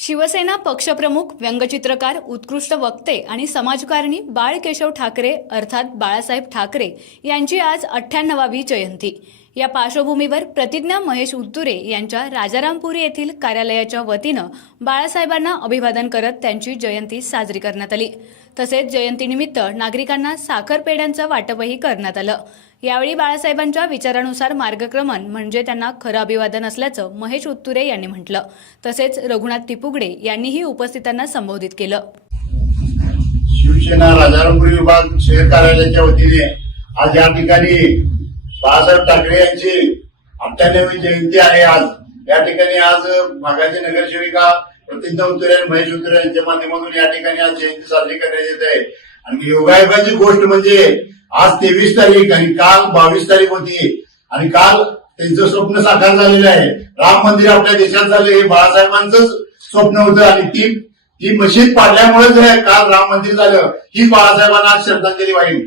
शिवसेना पक्षप्रमुख, व्यंगचित्रकार, उत्कृष्ट वक्ते आणि समाजकारणी बाळ केशव ठाकरे अर्थात बाळासाहेब ठाकरे यांची आज 98वी जयंती। या पार्श्वभूमीवर प्रतिज्ञा महेश उत्तुरे यांच्या राजारामपुरी येथील कार्यालयाच्या वतीनं बाळासाहेबांना अभिवादन करत त्यांची जयंती साजरी करण्यात आली। तसेच जयंतीनिमित्त नागरिकांना साखर पेढ्यांचं वाटपही करण्यात आलं। यावेळी बाळासाहेबांच्या विचारानुसार मार्गक्रमण म्हणजे त्यांना खरं अभिवादन असल्याचं महेश उत्तुरे यांनी म्हटलं। तसेच रघुनाथ टिपुगडे यांनीही उपस्थितांना संबोधित केलं। शिवसेना राजारामपुरी विभाग शहर कार्यालयाच्या वतीने आज या ठिकाणी बाळासाहेब ठाकरे यांची 98वी जयंती आहे। आज या ठिकाणी आज भागाची नगरसेविका प्रतिज्ञा उत्तुरे आणि महेश उत्तुरे यांच्या माध्यमातून या ठिकाणी आज जयंती साजरी करण्यात येत आहे। आणि योगायोगाची गोष्ट म्हणजे आज 23 तारीख आणि काल 22 तारीख होती आणि काल त्यांचं स्वप्न साकार झालेलं आहे। राम मंदिर आपल्या देशात झालं हे बाळासाहेबांचंच स्वप्न होतं आणि ती मशीद पाडल्यामुळेच काल राम मंदिर झालं। ही बाळासाहेबांना आज श्रद्धांजली वाहिली।